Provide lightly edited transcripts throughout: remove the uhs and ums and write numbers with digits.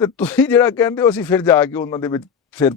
ਤੇ ਤੁਸੀਂ ਜਿਹੜਾ ਕਹਿੰਦੇ ਹੋ ਅਸੀਂ ਫਿਰ ਜਾ ਕੇ ਉਹਨਾਂ ਦੇ ਵਿੱਚ ਫਿਰ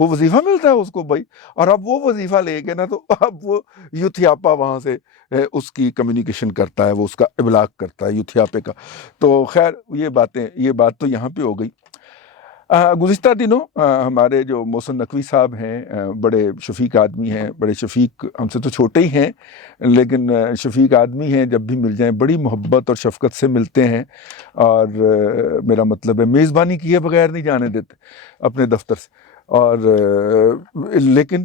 وہ وظیفہ ملتا ہے اس کو بھائی، اور اب وہ وظیفہ لے کے نا تو اب وہ یوتھیاپا وہاں سے اس کی کمیونیکیشن کرتا ہے، وہ اس کا ابلاغ کرتا ہے یوتھیاپے کا. تو خیر یہ بات تو یہاں پہ ہو گئی. گزشتہ دنوں ہمارے جو محسن نقوی صاحب ہیں، بڑے شفیق آدمی ہیں، بڑے شفیق، ہم سے تو چھوٹے ہی ہیں لیکن شفیق آدمی ہیں، جب بھی مل جائیں بڑی محبت اور شفقت سے ملتے ہیں، اور میرا مطلب ہے میزبانی کیے بغیر نہیں جانے دیتے اپنے دفتر سے. اور لیکن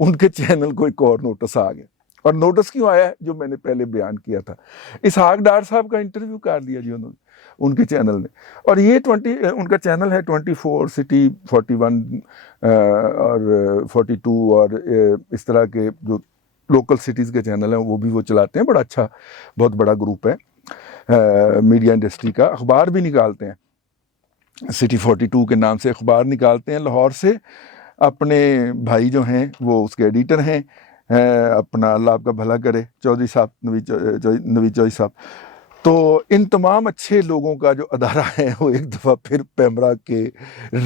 ان کے چینل کو ایک اور نوٹس آ گیا، اور نوٹس کیوں آیا ہے جو میں نے پہلے بیان کیا تھا. اسحاق ڈار صاحب کا انٹرویو کر لیا جی انہوں نے ان کے چینل نے، اور یہ ان کا چینل ہے 24 سٹی 41 اور 42 اور اس طرح کے جو لوکل سٹیز کے چینل ہیں وہ چلاتے ہیں. بڑا اچھا بہت بڑا گروپ ہے میڈیا انڈسٹری کا. اخبار بھی نکالتے ہیں، سٹی 42 کے نام سے اخبار نکالتے ہیں لاہور سے. اپنے بھائی جو ہیں وہ اس کے ایڈیٹر ہیں، اپنا اللہ آپ کا بھلا کرے چودھری صاحب، نوید چودھری صاحب. تو ان تمام اچھے لوگوں کا جو ادارہ ہے وہ ایک دفعہ پھر پیمرا کے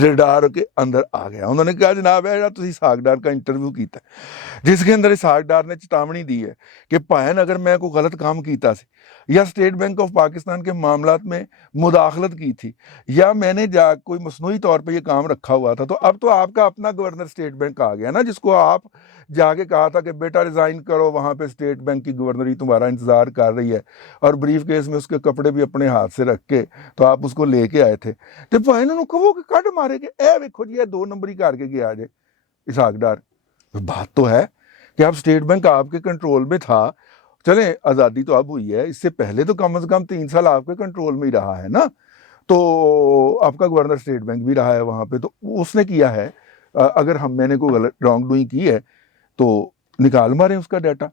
ریڈار کے اندر آ گیا. انہوں نے کہا جناب ہے تسی اسحاق ڈار کا انٹرویو کیتا ہے، جس کے اندر اسحاق ڈار نے چتاونی دی ہے کہ پائن اگر میں کوئی غلط کام کیتا سی یا اسٹیٹ بینک آف پاکستان کے معاملات میں مداخلت کی تھی یا میں نے جا کوئی مصنوعی طور پہ یہ کام رکھا ہوا تھا، تو اب تو آپ کا اپنا گورنر اسٹیٹ بینک آ گیا نا، جس کو آپ جا کے کہا تھا کہ بیٹا ریزائن کرو، وہاں پہ اسٹیٹ بینک کی گورنری تمہارا انتظار کر رہی ہے، اور بریف کیس میں اس کے کپڑے بھی اپنے ہاتھ سے رکھ کے تو آپ اس کو لے کے آئے تھے. تو بھائی انہوں نے کہو کہ کٹ مارے کہ اے ویکھو جی 2 نمبری کر کے گیا جے اسحاق ڈار. بات تو ہے کہ اب اسٹیٹ بینک آپ کے کنٹرول میں تھا، چلیں آزادی تو اب ہوئی ہے، اس سے پہلے تو کم از کم 3 سال آپ کے کنٹرول میں ہی رہا ہے نا. تو آپ کا گورنر اسٹیٹ بینک بھی رہا ہے وہاں پہ، تو اس نے کیا ہے اگر میں نے کوئی غلط رانگ ڈوئنگ کی ہے تو نکال مارے اس کا ڈیٹا.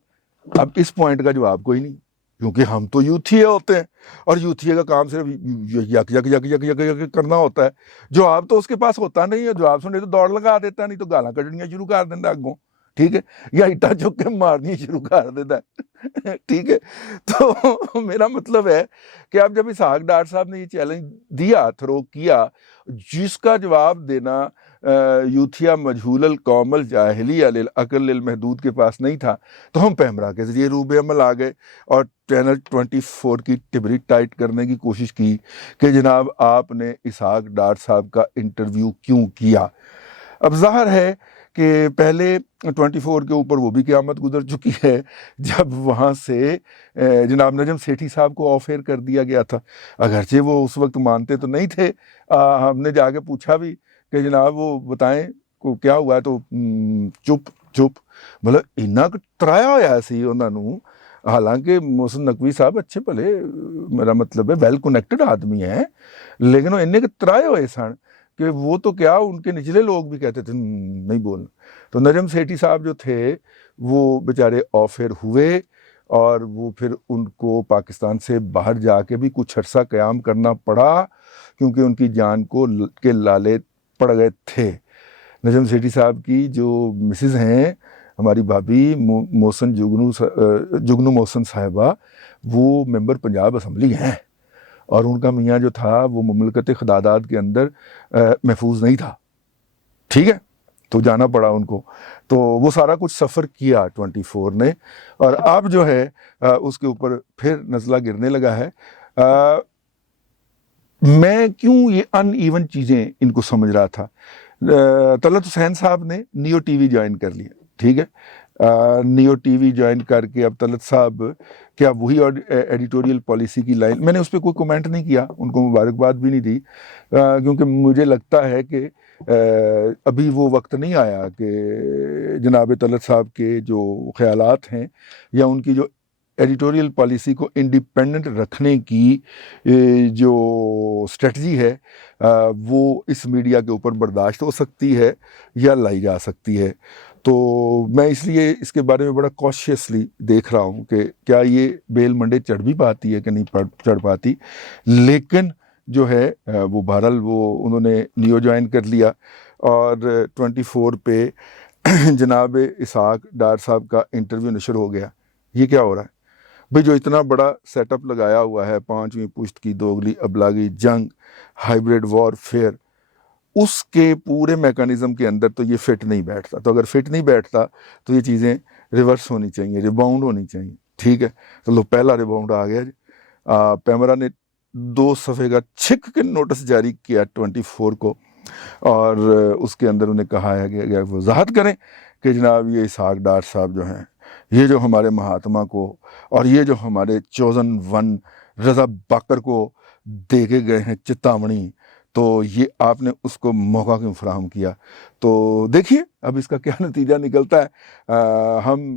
اب اس پوائنٹ کا جواب کوئی نہیں، کیونکہ ہم تو یوتھیے ہوتے ہیں، اور یوتھیے کا کام صرف یک یک یک یک یک یک کرنا ہوتا ہے. جواب تو اس کے پاس ہوتا نہیں ہے، جواب سنے تو دوڑ لگا دیتا ہے، نہیں تو گالاں کڈنیاں شروع کر دیتا اگوں، ٹھیک ہے، یا اٹا چک کے مارنی شروع کر دیتا ہے، ٹھیک ہے. تو میرا مطلب ہے کہ اب جب اسحاق ڈار صاحب نے یہ چیلنج دیا، تھرو کیا، جس کا جواب دینا یوتھیا مجہول القوم الجاہلی للعقل المحدود کے پاس نہیں تھا، تو ہم پیمرا کے ذریعے روب عمل آ گئے اور چینل 24 کی ٹبری ٹائٹ کرنے کی کوشش کی کہ جناب آپ نے اسحاق ڈار صاحب کا انٹرویو کیوں کیا. اب ظاہر ہے کہ پہلے 24 کے اوپر وہ بھی قیامت گزر چکی ہے جب وہاں سے جناب نجم سیٹھی صاحب کو آف ایئر کر دیا گیا تھا، اگرچہ وہ اس وقت مانتے تو نہیں تھے. ہم نے جا کے پوچھا بھی کہ جناب وہ بتائیں کو کیا ہوا ہے، تو چپ مطلب اینا ترایا ہوا سی انہوں نے. حالانکہ محسن نقوی صاحب اچھے بھلے میرا مطلب ہے ویل کنیکٹڈ آدمی ہیں، لیکن وہ انہیں ترائے ہوئے سن کہ وہ تو کیا ان کے نچلے لوگ بھی کہتے تھے نہیں بولنا. تو نجم سیٹھی صاحب جو تھے وہ بیچارے آف ایئر ہوئے، اور وہ پھر ان کو پاکستان سے باہر جا کے بھی کچھ عرصہ قیام کرنا پڑا، کیونکہ ان کی جان کو کے لالے پڑ گئے تھے. نجم سیٹھی صاحب کی جو مسز ہیں ہماری بھابھی محسن جگنو محسن صاحبہ، وہ ممبر پنجاب اسمبلی ہیں، اور ان کا میاں جو تھا وہ مملکت خداداد کے اندر محفوظ نہیں تھا، ٹھیک ہے، تو جانا پڑا ان کو. تو وہ سارا کچھ سفر کیا 24 نے، اور اب جو ہے اس کے اوپر پھر نزلہ گرنے لگا ہے. میں کیوں یہ ان ایون چیزیں ان کو سمجھ رہا تھا. طلعت حسین صاحب نے نیو ٹی وی جوائن کر لیا، ٹھیک ہے، نیو ٹی وی جوائن کر کے اب طلعت صاحب کیا وہی ایڈیٹوریل پالیسی کی لائن، میں نے اس پہ کوئی کومنٹ نہیں کیا، ان کو مبارکباد بھی نہیں دی، کیونکہ مجھے لگتا ہے کہ ابھی وہ وقت نہیں آیا کہ جناب طلعت صاحب کے جو خیالات ہیں یا ان کی جو ایڈیٹوریل پالیسی کو انڈیپینڈنٹ رکھنے کی جو اسٹریٹجی ہے وہ اس میڈیا کے اوپر برداشت ہو سکتی ہے یا لائی جا سکتی ہے. تو میں اس لیے اس کے بارے میں بڑا کوشیسلی دیکھ رہا ہوں کہ کیا یہ بیل منڈے چڑھ بھی پاتی ہے کہ نہیں چڑھ پاتی. لیکن جو ہے وہ بہرحال وہ انہوں نے نیو جوائن کر لیا، اور 24 پہ جناب اسحاق ڈار صاحب کا انٹرویو نشر ہو گیا. یہ کیا ہو رہا ہے بھئی؟ جو اتنا بڑا سیٹ اپ لگایا ہوا ہے 5ویں پشت کی دوگلی ابلاغی جنگ، ہائیبریڈ وار فیئر، اس کے پورے میکانزم کے اندر تو یہ فٹ نہیں بیٹھتا. تو اگر فٹ نہیں بیٹھتا تو یہ چیزیں ریورس ہونی چاہیے, ریباؤنڈ ہونی چاہیے. ٹھیک ہے, تو لو پہلا ریباؤنڈ آ گیا جی. پیمرا نے 2 صفحے کا چھک کے نوٹس جاری کیا 24 کو, اور اس کے اندر انہیں کہا ہے کہ وضاحت کریں کہ جناب یہ اسحاق ڈار صاحب جو ہیں, یہ جو ہمارے مہاتما کو اور یہ جو ہمارے چوزن ون رضا باکر کو دے کے گئے ہیں چتاونی, تو یہ آپ نے اس کو موقع کیوں فراہم کیا. تو دیکھیے اب اس کا کیا نتیجہ نکلتا ہے. ہم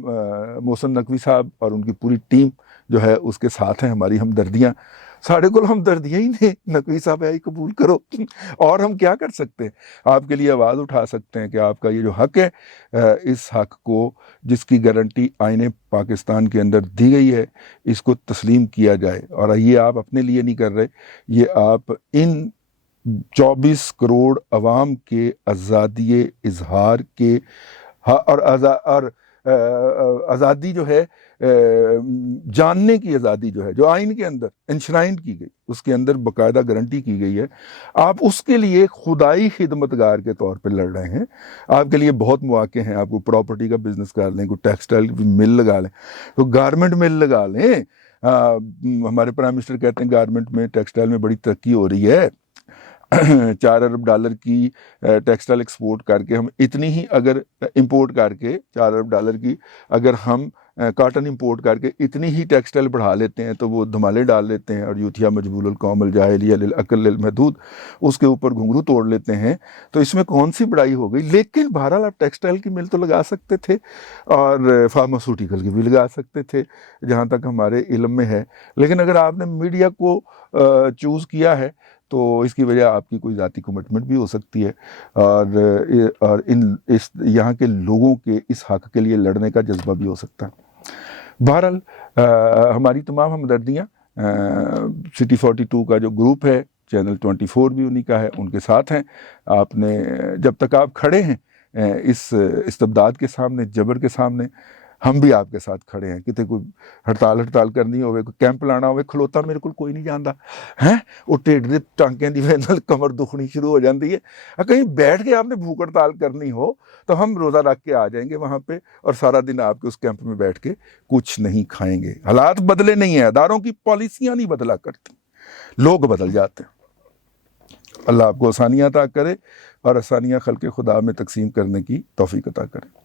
محسن نقوی صاحب اور ان کی پوری ٹیم جو ہے اس کے ساتھ ہیں. ہماری ہمدردیاں, ساڑھے کو ہمدردیاں ہی نہیں, نقوی صاحب ہے قبول کرو. اور ہم کیا کر سکتے ہیں, آپ کے لیے آواز اٹھا سکتے ہیں کہ آپ کا یہ جو حق ہے, اس حق کو جس کی گارنٹی آئین پاکستان کے اندر دی گئی ہے, اس کو تسلیم کیا جائے. اور یہ آپ اپنے لیے نہیں کر رہے, یہ آپ ان 24 کروڑ عوام کے آزادی اظہار کے اور آزادی جو ہے جاننے کی آزادی جو ہے, جو آئین کے اندر انشرائن کی گئی, اس کے اندر باقاعدہ گارنٹی کی گئی ہے, آپ اس کے لیے خدائی خدمتگار کے طور پہ لڑ رہے ہیں. آپ کے لیے بہت مواقع ہیں, آپ کو پراپرٹی کا بزنس کر لیں, کوئی ٹیکسٹائل مل لگا لیں, کوئی گارمنٹ مل لگا لیں. ہمارے پرائم منسٹر کہتے ہیں گارمنٹ میں ٹیکسٹائل میں بڑی ترقی ہو رہی ہے, 4 ارب ڈالر کی ٹیکسٹائل ایکسپورٹ کر کے ہم اتنی ہی اگر امپورٹ کر کے 4 ارب ڈالر کی اگر ہم کاٹن امپورٹ کر کے اتنی ہی ٹیکسٹائل بڑھا لیتے ہیں تو وہ دھمالے ڈال لیتے ہیں, اور یوتھیا مجبول القوم الجاہلیہ للعقل للمحدود اس کے اوپر گھنگرو توڑ لیتے ہیں. تو اس میں کون سی بڑائی ہو گئی. لیکن بہرحال آپ ٹیکسٹائل کی مل تو لگا سکتے تھے, اور فارماسیوٹیکل کی بھی لگا سکتے تھے جہاں تک ہمارے علم میں ہے. لیکن اگر آپ نے میڈیا کو چوز کیا ہے تو اس کی وجہ آپ کی کوئی ذاتی کمٹمنٹ بھی ہو سکتی ہے, اور اس یہاں کے لوگوں کے اس حق کے لیے لڑنے کا جذبہ بھی ہو سکتا ہے. بہرحال ہماری تمام ہمدردیاں سٹی 42 کا جو گروپ ہے, چینل 24 بھی انہی کا ہے, ان کے ساتھ ہیں. آپ نے جب تک آپ کھڑے ہیں اس استبداد کے سامنے, جبر کے سامنے, ہم بھی آپ کے ساتھ کھڑے ہیں. کتے کوئی ہڑتال کرنی ہوئے, کوئی کیمپ لانا ہوئے, کھلوتا میرے کو کوئی نہیں جانتا ہے, وہ ٹیڈ دے ٹانکیاں دی وجہ نال کمر دکھنی شروع ہو جاتی ہے. کہیں بیٹھ کے آپ نے بھوک ہڑتال کرنی ہو تو ہم روزہ رکھ کے آ جائیں گے وہاں پہ, اور سارا دن آپ کے اس کیمپ میں بیٹھ کے کچھ نہیں کھائیں گے. حالات بدلے نہیں ہیں, اداروں کی پالیسیاں نہیں بدلا کرتی, لوگ بدل جاتے ہیں. اللہ آپ کو آسانیاں عطا کرے اور آسانیاں خلق خدا میں تقسیم کرنے کی توفیق عطا کرے.